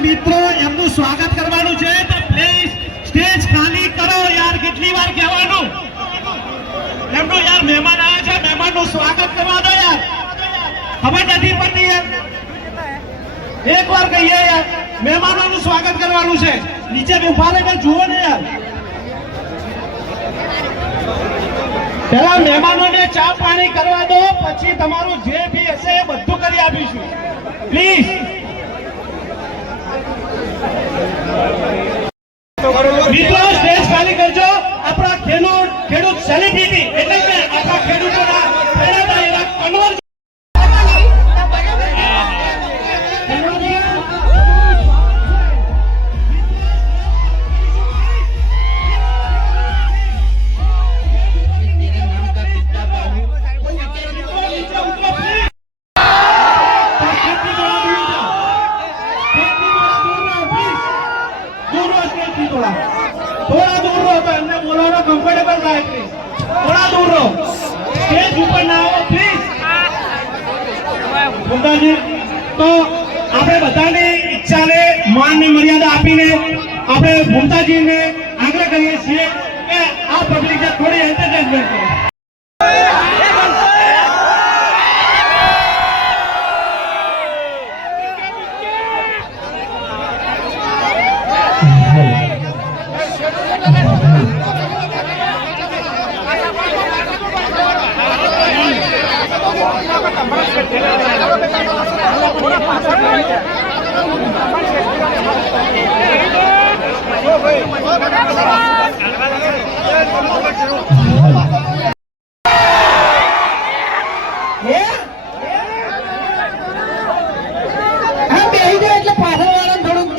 મિત્રો, એમનું સ્વાગત કરવાનું છે. તો સ્ટેજ ખાલી કરો યાર, કેટલી વાર કહેવાનું? એમનું યાર મહેમાન આવ્યા છે, મહેમાનનું સ્વાગત કરવા દો યાર. ખબર નથી પડતી યાર. એક વાર કહીએ યાર, મહેમાનોનું સ્વાગત કરવાનું છે. નીચે ઊભા રહીને જુઓ ને યાર. પેલા મહેમાનોને ચા પાણી કરવા દો, પછી તમારું જે બી હશે એ બધું કરી આપીશું. પ્લીઝ મિત્રો, સ્ટેજ ખાલી કરજો. આપણા ખેડૂત ખેડૂત સેલિબ્રિટી એટલે બોલાવવાનો કમ્ફર્ટેબલ થાય પ્લીઝ થોડા દૂર રહો. સ્ટેજ ઉપર ના આવો પ્લીઝ ફૂંદાજી તો આપણે બધાની ઈચ્છાને, માનની મર્યાદા આપીને આપણે ભૂમતાજીને આગ્રહ કરીએ છીએ કે આ પબ્લિક થોડી એન્ટરટેનમેન્ટ કરો. Thank બેહી જાઓ એટલે પાછળ વાળાને થોડુંક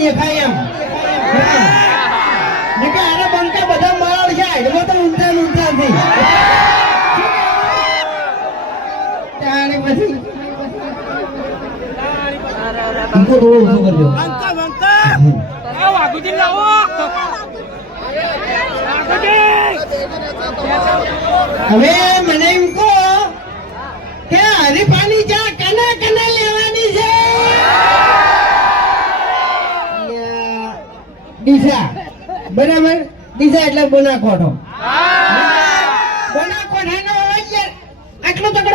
દેખાય એમ હા. નહીંતર આના બંકા બધા મારા છે હાઈડમાં તો ઊંચા ને ઊંચા છે ત્યારે પછી અંકો થોડો ઓછો કરજો. હવે મને એમ કહો કે હરીફાની ચા કને કને લેવાની છે? દિશા બરાબર? દિશા એટલે બનાકોઠો બનાકોઠાનો આટલો તકડો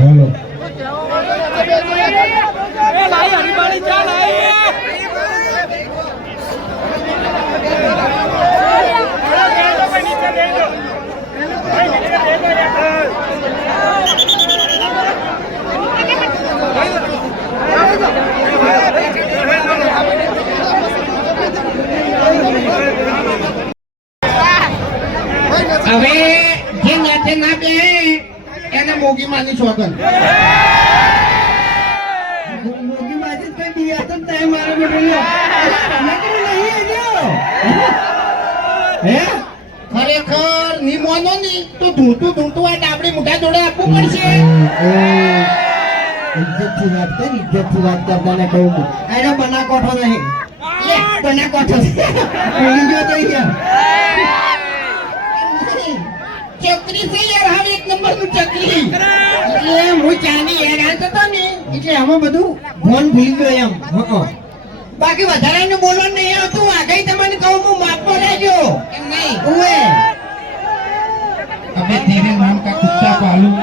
હાલો. હવે જે નાચે ના બે માની સોગન મોગી બાજુ જ કઈ દિયા તો તય મારો બેટો લ્યો. અલા, નહીં આવ્યો. હે ખરેખરની મોનો ની તો ધૂંટું ધૂંટું આ આપણી મોઢા જોડે આપવું પડશે ઇજ્જતથી વાત કર ઇજ્જતથી વાત કરતા કહું છું. આનો બના કોઠો નહીં બના કોઠો છે. ગયો તો અહીંયા. ચકરી છે યાર હવે એક નંબરનું ચકરી એટલે હું ચાની હેરાન થતો ને એટલે આમાં બધું ફોન ભૂલી ગયો એમ. બાકી વધારે બોલવાનું નહીં આવતું. આગળ તમને કહું હું માપમાં રહેજો. એમ નહીં. ઉવે. અબે તેરે નામ કા કુત્તા પાલું.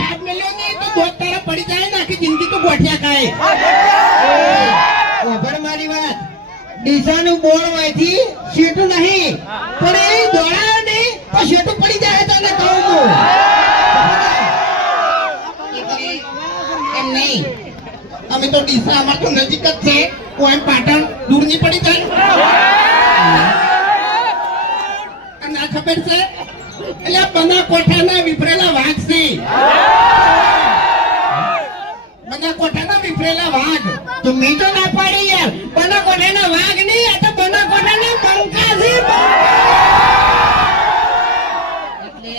હાથ મેલ્યો ને તો દોત તારા પડી જાય ને આખી જિંદગી તો ગોઠિયા ખાય. ઓભર મારી વાત. દિશાનું બોલ હોયથી સીટું નહીં પણ એ દોડાયો તો ડીસા અમાર તો નજીક જ છે. કોઈ પાટણ દૂર નહીં પડી જાય. ના ખબર છે? એટલે બના કોઠાના વિફરેલા વાઘ છે. બના કોઠાના વિફરેલા વાઘ. તો મેં તો ના પાડી યાર. બના કોઠાના વાઘ નહીં, આ તો બના કોઠાના બંકા છે. એટલે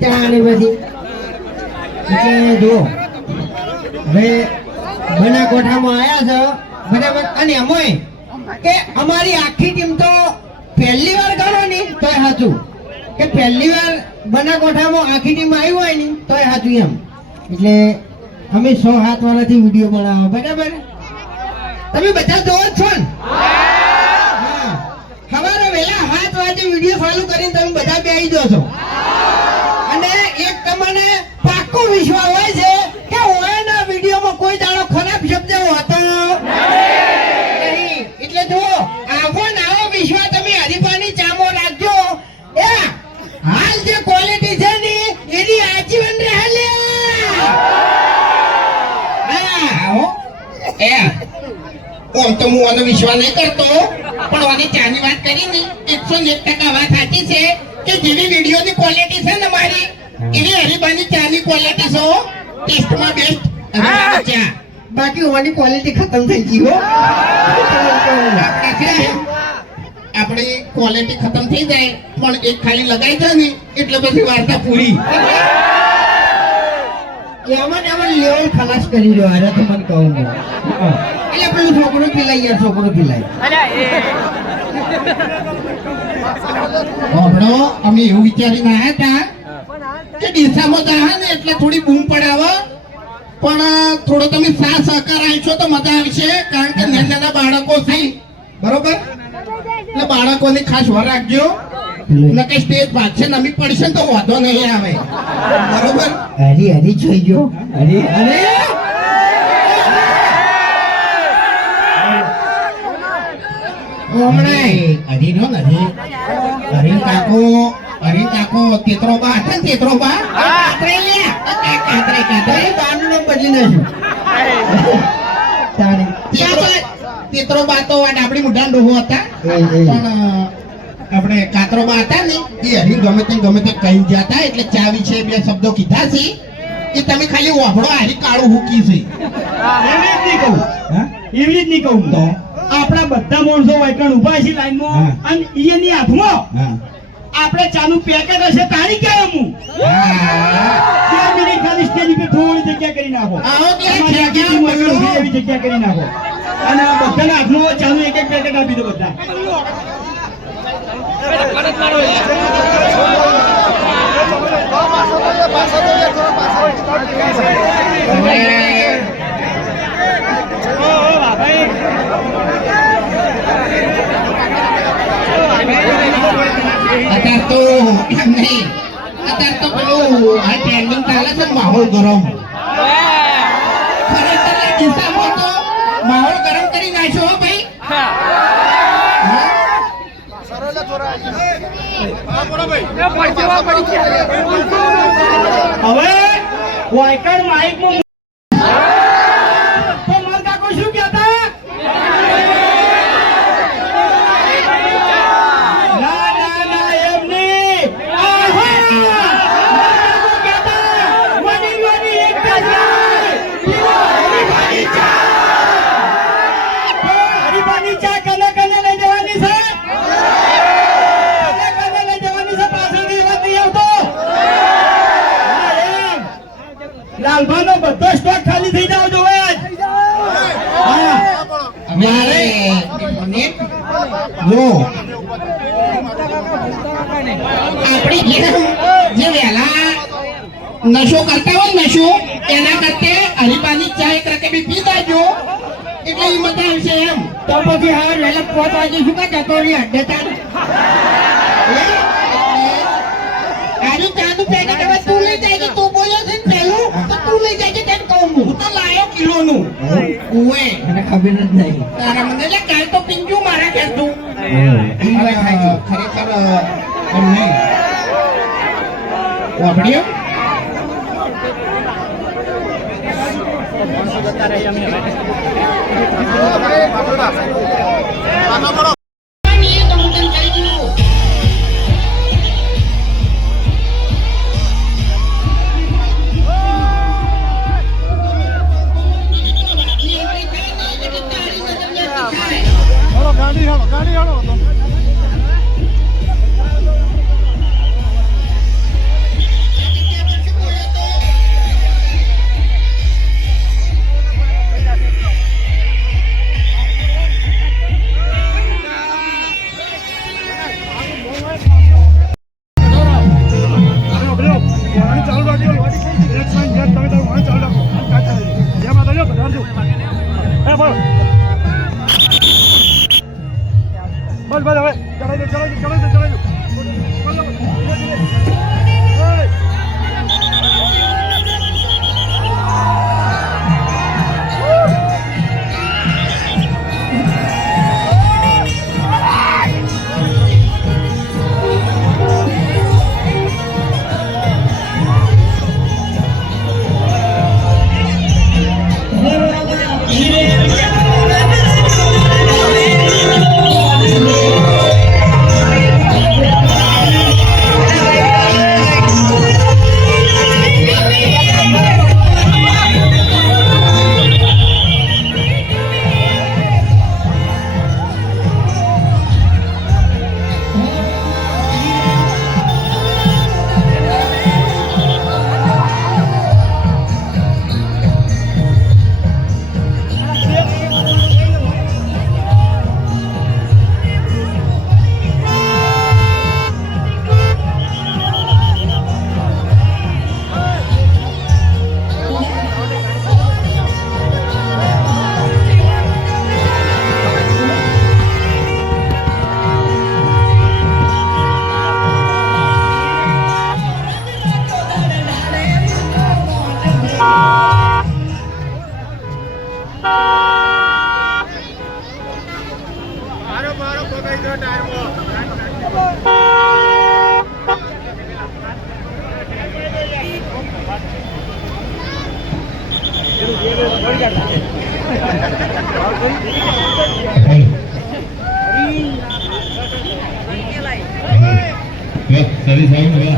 ત્યાં બધી એટલે જો હવે બના કોઠામાં આવ્યા છો. બરાબર? અને એમાંય કે અમારી આખી ટીમ તો પહેલી વાર ગણો ને, તોય સાચું કે પહેલી વાર બના કોઠામાં આખી ટીમ આવી હોય ને, તોય સાચું એમ. એટલે અમે સો હાથ વાળાથી વીડિયો બનાવો. બરાબર? તમે બધા જોવો જ છો ને? સવારે વહેલા હાથ વાગે વીડિયો ચાલુ કરીને તમે બધા બેસી જાઓ છો. અને એક તમને પાક્કું વિશ્વાસ હોય છે કોઈ દાડો ખરાબ શબ્દ હતો નહીં. એટલે જો આવો ને આવો તમે હરીફાની ચામો રાખજો. એ, હાલ જે ક્વોલિટી છે ને, એની આજીવન રહે એ, ઓમ તો હું આનો વિશ્વાસ નહીં કરતો, પણ આની ચાની વાત કરી ને એકસો ને એક ટકા વાત સાચી છે કે જેવી વિડીયોની ક્વોલિટી છે ને મારી, એવી હરીબાની ચાની ક્વોલિટી છે. ટેસ્ટમાં બેસ્ટ બાકી હોવાની ક્વોલિટી ખતમ થઈ ગઈ હો. આપણે ક્વોલિટી ખતમ થઈ જાય પણ એક ખાલી લગાઈ જાય ને એટલે પછી વાર્તા પૂરી. એમાં ને એમાં લેવલ ખલાસ કરી રહ્યો હારે તો મને કહું. એટલે પેલું છોકરું પીલાય યાર છોકરું પીલાય. હમણો અમે એવું વિચારીને આવ્યા હતા કે ડીસામાં જાહે ને એટલે થોડી બૂમ પડાવો. પણ થોડો તમે સાથ સહકાર આપશો તો મજા આવશે કારણ કે નાના નાના બાળકો છે. બરોબર? એટલે બાળકોને ખાસ વાર રાખજો. ને કઈ સ્ટેજ ભાગશે નમી પડશે તો વાંધો નહીં આવે. બરોબર? હરી હરી જોઈ ગયો હરી અરે. હમણાં હરી નો ને હરી કાકો હરી કાકો તેતરો બા. હતા ને તેતરો બા? કાતરે કાતરે કાતરે બાનું નામ બદલી નાખ્યું ત્યાં તો તેતરો બા તો આપણી મુઢાન ડોહો હતા. પણ આપણે કાતરોમાં હતા ને એ હરી ગમે તે ગમે તે કહી જતા એટલે ચા વિશે બે શબ્દો કીધા છે. એ તમે ખાલી વાપરો હરી કાળું હુકી છે. એવી જ નહીં કહું. એવી જ નહીં કહું. તો? આપણા બધા માણસો વાઇકણ ઊભા છે લાઈનમાં. અને એની હાથમાં આપણે ચાનું પેકેટ હશે તારી ક્યાં હા. બે મિનિટ ખાલી સ્ટેજ ઉપર થોડી જગ્યા કરી નાખો. એવી જગ્યા કરી નાખો. અને બધાના હાથમાં ચાલુ એક એક પેકેટ આપી દો બધા. અત્યારે તો નહીં. અત્યારે તો પેલું આ ટ્રેન્ડિંગ ચાલે છે માહોલ ગરમ. ખરેખર દિશામાં તો માહોલ ગરમ કરી નાખ્યો ભાઈ? હવે વાયકર માઇકમાં તો મારા કાકો શું કહેતા ના ના ના એમ નહીં આ લાલભાનો બધો સ્ટોક ખાલી થઈ જાવ જોવે આજ હા મારે જો આપણી જે વહેલા નશો કરતા હોય નશો એના કરતે હરીબાની ચા એક રકેબી પી દેજો. એટલે એ મજા આવશે એમ. તો પછી હવે વહેલા પોત વાગે શું કા જતો રહી. અડ્ડે તાર આજુ ચાનું પેકેટ હવે તું લઈ જાય છે તું બોલ્યો છે ને પહેલું તો તું લઈ જાય છે તેમ કહું હું હું તો લાયો ઉવે મને ખબર જ નહીં તારા મને એટલે કાલ તો પિંજુ મારા ખેતું ઈ વાત સાચી. ખરેખર એમ નહીં વાપડ્યો બસ સરી સાહેબ બસ